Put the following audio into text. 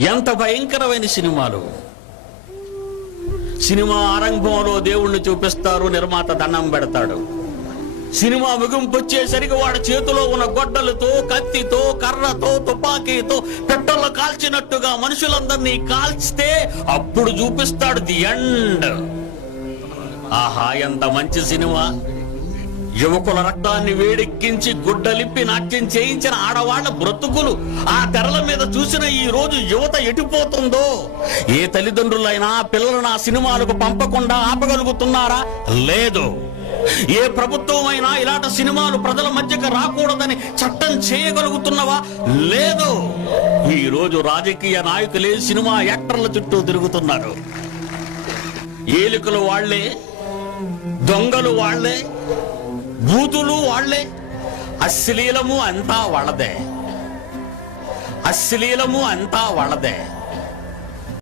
ఎంత భయంకరమైన సినిమాలు. సినిమా ఆరంభంలో దేవుణ్ణి చూపిస్తారు, నిర్మాత దండం పెడతాడు. సినిమా ముగింపు వచ్చేసరికి వాడి చేతిలో ఉన్న గొడ్డలతో, కత్తితో, కర్రతో, తుపాకీతో పెట్టెలు కాల్చినట్టుగా మనుషులందరినీ కాల్చితే అప్పుడు చూపిస్తాడు ది ఎండ్. ఆహా, ఎంత మంచి సినిమా! యువకుల రక్తాన్ని వేడెక్కించి గుడ్డలిప్పి నాట్యం చేయించిన ఆడవాళ్ల బ్రతుకులు ఆ తెరల మీద చూసిన ఈ రోజు యువత ఎటుపోతుందో. ఏ తల్లిదండ్రులైనా పిల్లలను ఆ సినిమాలకు పంపకుండా ఆపగలుగుతున్నారా? లేదు. ఏ ప్రభుత్వం అయినా ఇలాంటి సినిమాలు ప్రజల మధ్యకు రాకూడదని చట్టం చేయగలుగుతున్నవా? లేదు. ఈ రోజు రాజకీయ నాయకులే సినిమా యాక్టర్ల చుట్టూ తిరుగుతున్నారు. ఏలికలు వాళ్లే, దొంగలు వాళ్లే, బూతులు వాళ్లే, అశ్లీలము అంతా వాళ్ళదే, అశ్లీలము అంతా వాళ్ళదే.